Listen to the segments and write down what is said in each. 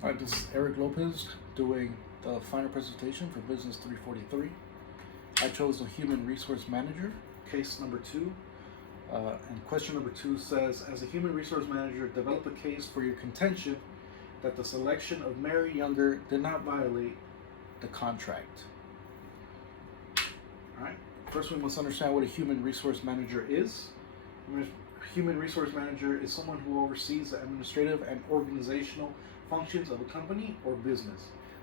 All right, this is Eric Lopez doing the final presentation for Business 343. I chose the Human Resource Manager, case number 2. And question number 2 says, as a Human Resource Manager, develop a case for your contention that the selection of Mary Younger did not violate the contract. All right, first we must understand what a Human Resource Manager is. Human Resource Manager is someone who oversees the administrative and organizational functions of a company or business.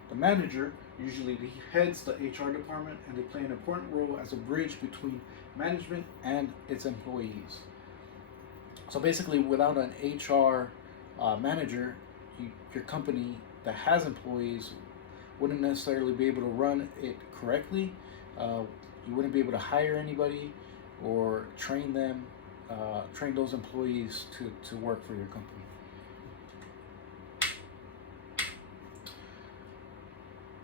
The manager usually heads the HR department, and they play an important role as a bridge between management and its employees. So basically, without an HR manager, your company that has employees wouldn't necessarily be able to run it correctly. You wouldn't be able to hire anybody or train them, train those employees to work for your company.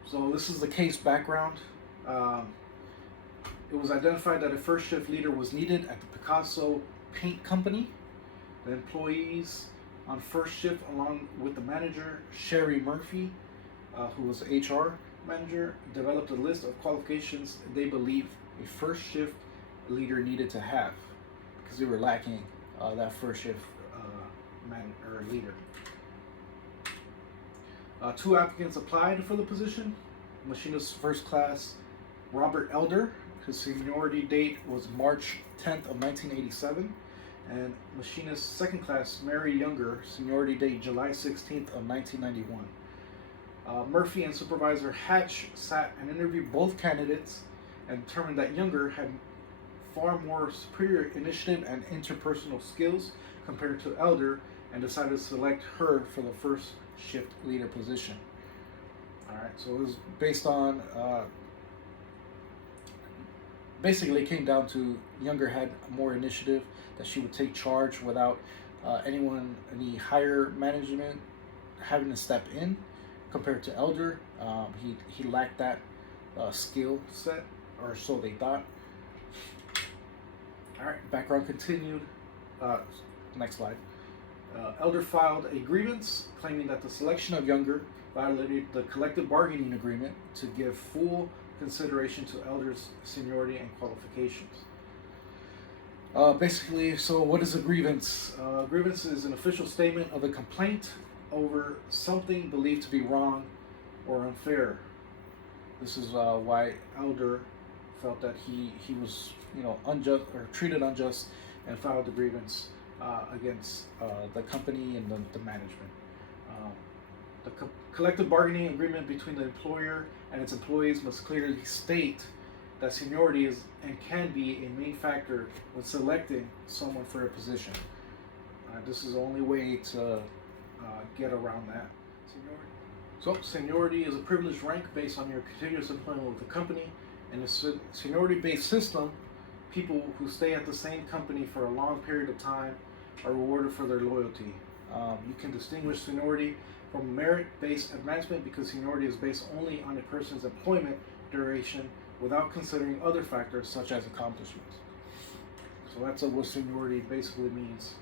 So this is the case background. It was identified that a first shift leader was needed at the Picasso Paint Company. The employees on first shift, along with the manager, Sherry Murphy, who was the HR manager, developed a list of qualifications they believe a first shift leader needed to have, because they were lacking that first shift leader. 2 applicants applied for the position. Machinist first class Robert Elder, his seniority date was March 10th of 1987, and machinist second class Mary Younger, seniority date July 16th of 1991. Murphy and supervisor Hatch sat and interviewed both candidates and determined that Younger had far more superior initiative and interpersonal skills compared to Elder, and decided to select her for the first shift leader position. All right, so it was based on basically it came down to Younger had more initiative, that she would take charge without any higher management having to step in, compared to Elder. He lacked that skill set, or so they thought. All right, background continued. Next slide. Elder filed a grievance claiming that the selection of Younger violated the collective bargaining agreement to give full consideration to Elder's seniority and qualifications. Basically, so what is a grievance? Grievance is an official statement of a complaint over something believed to be wrong or unfair. This is why Elder felt that he was unjust, or treated unjust, and filed the grievance against the company and the management. The collective bargaining agreement between the employer and its employees must clearly state that seniority is and can be a main factor when selecting someone for a position. This is the only way to get around that. Seniority is a privileged rank based on your continuous employment with the company. In a seniority-based system, people who stay at the same company for a long period of time are rewarded for their loyalty. You can distinguish seniority from merit-based advancement because seniority is based only on a person's employment duration without considering other factors such as accomplishments. So that's what seniority basically means.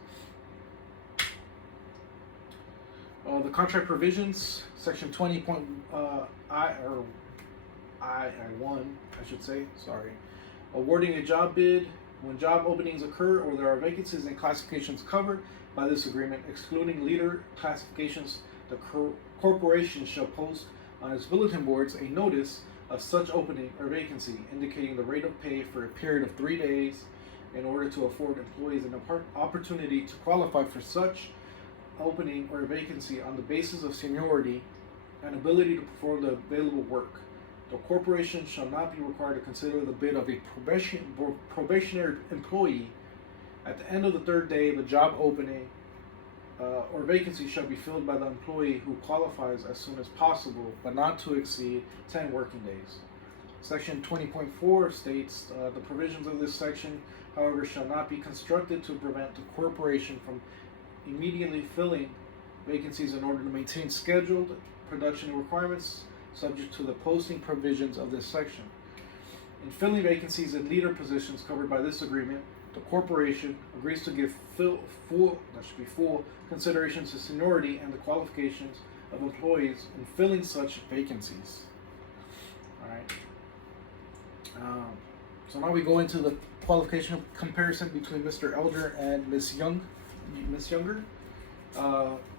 The contract provisions, section 20.I1, I should say, sorry. Awarding a job bid when job openings occur or there are vacancies and classifications covered by this agreement, excluding leader classifications, the corporation shall post on its bulletin boards a notice of such opening or vacancy, indicating the rate of pay for a period of 3 days in order to afford employees an opportunity to qualify for such opening or vacancy on the basis of seniority and ability to perform the available work. The corporation shall not be required to consider the bid of a probationary employee. At the end of the 3rd day, the job opening or vacancy shall be filled by the employee who qualifies as soon as possible, but not to exceed 10 working days. Section 20.4 states the provisions of this section, however, shall not be constructed to prevent the corporation from immediately filling vacancies in order to maintain scheduled production requirements subject to the posting provisions of this section. In filling vacancies in leader positions covered by this agreement, the corporation agrees to give full consideration to seniority and the qualifications of employees in filling such vacancies. All right. So now we go into the qualification comparison between Mr. Elder and Miss Younger.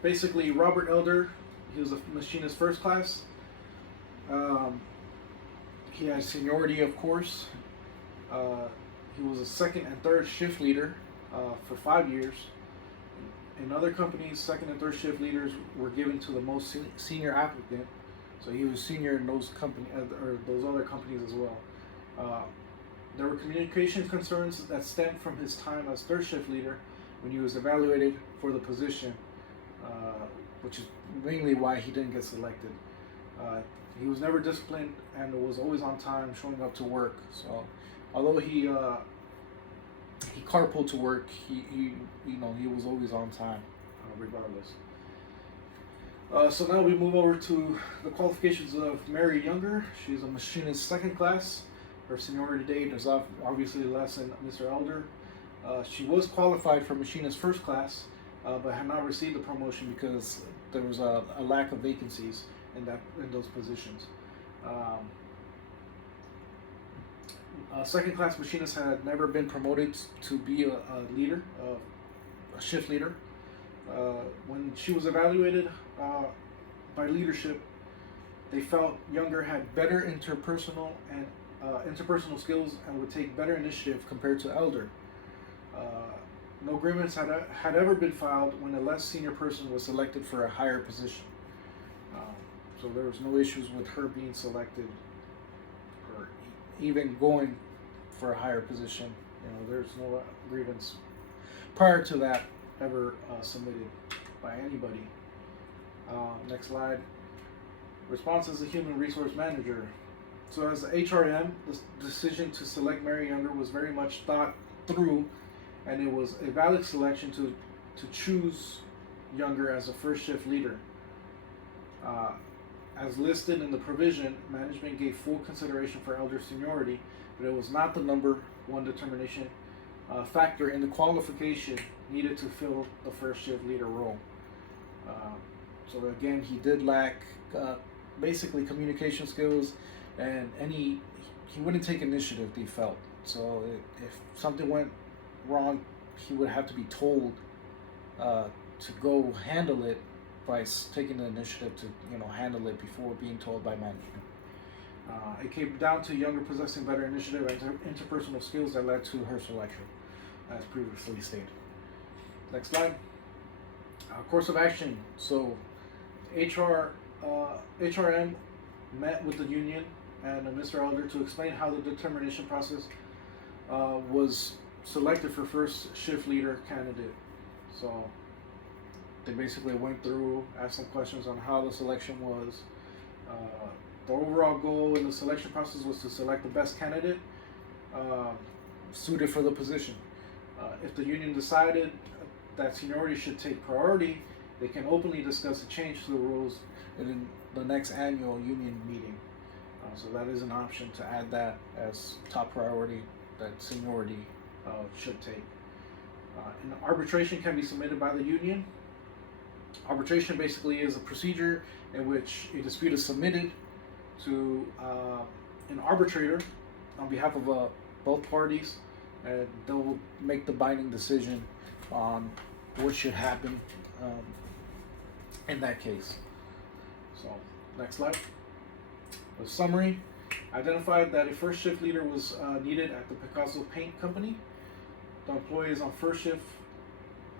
Basically, Robert Elder, he was a machinist first class. He has seniority, of course. He was a second and third shift leader for 5 years. In other companies, second and third shift leaders were given to the most senior applicant. So he was senior in those those other companies as well. There were communication concerns that stemmed from his time as third shift leader when he was evaluated for the position, which is mainly why he didn't get selected. He was never disciplined and was always on time, showing up to work. So, although he carpooled to work, he was always on time, regardless. So now we move over to the qualifications of Mary Younger. She's a machinist second class. Her seniority date is obviously less than Mr. Elder. She was qualified for machinist first class, but had not received the promotion because there was a lack of vacancies in those positions. Second class machinist had never been promoted to be a leader, a shift leader. When she was evaluated by leadership, they felt Younger had better interpersonal skills and would take better initiative compared to Elder. No agreements had ever been filed when a less senior person was selected for a higher position. So there was no issues with her being selected or even going for a higher position. There's no grievance prior to that ever submitted by anybody. Next slide. Response as a human resource manager. So as the HRM, the decision to select Mary Younger was very much thought through, and it was a valid selection to choose Younger as a first shift leader. As listed in the provision, management gave full consideration for Elder's seniority, but it was not the number one determination factor in the qualification needed to fill the first shift leader role. So again, he did lack basically communication skills, and he wouldn't take initiative, they felt. So if something went wrong, he would have to be told to go handle it by taking the initiative to handle it before being told by management. It came down to Younger possessing better initiative and interpersonal skills that led to her selection, as previously stated. Next slide. Course of action. So HRM met with the union and Mr. Elder to explain how the determination process was selected for first shift leader candidate. So they basically went through, asked some questions on how the selection was. The overall goal in the selection process was to select the best candidate suited for the position. If the union decided that seniority should take priority, they can openly discuss a change to the rules in the next annual union meeting. So that is an option to add that as top priority that seniority should take. And arbitration can be submitted by the union. Arbitration basically is a procedure in which a dispute is submitted to an arbitrator on behalf of both parties, and they'll make the binding decision on what should happen in that case. So, next slide. The summary identified that a first shift leader was needed at the Picasso Paint Company. The employees on first shift,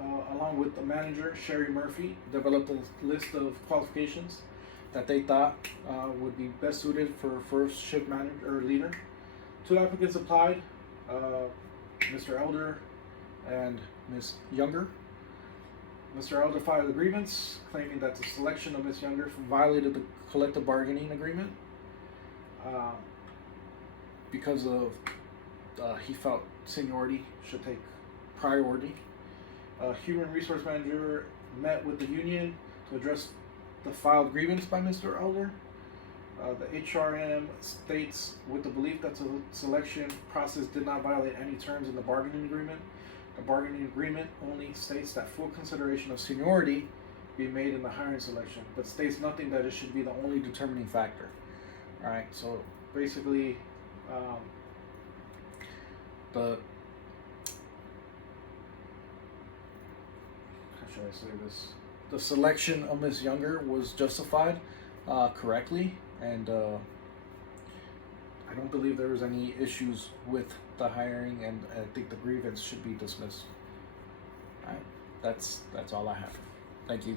along with the manager, Sherry Murphy, developed a list of qualifications that they thought would be best suited for a first shift manager or leader. 2 applicants applied, Mr. Elder and Ms. Younger. Mr. Elder filed a grievance claiming that the selection of Ms. Younger violated the collective bargaining agreement because of he felt seniority should take priority. Human resource manager met with the union to address the filed grievance by Mr. Elder. The HRM states with the belief that the selection process did not violate any terms in the bargaining agreement. The bargaining agreement only states that full consideration of seniority be made in the hiring selection, but states nothing that it should be the only determining factor. All right, so basically, how should I say this? The selection of Miss Younger was justified correctly, and I don't believe there was any issues with the hiring, and I think the grievance should be dismissed. All right, that's all I have. Thank you.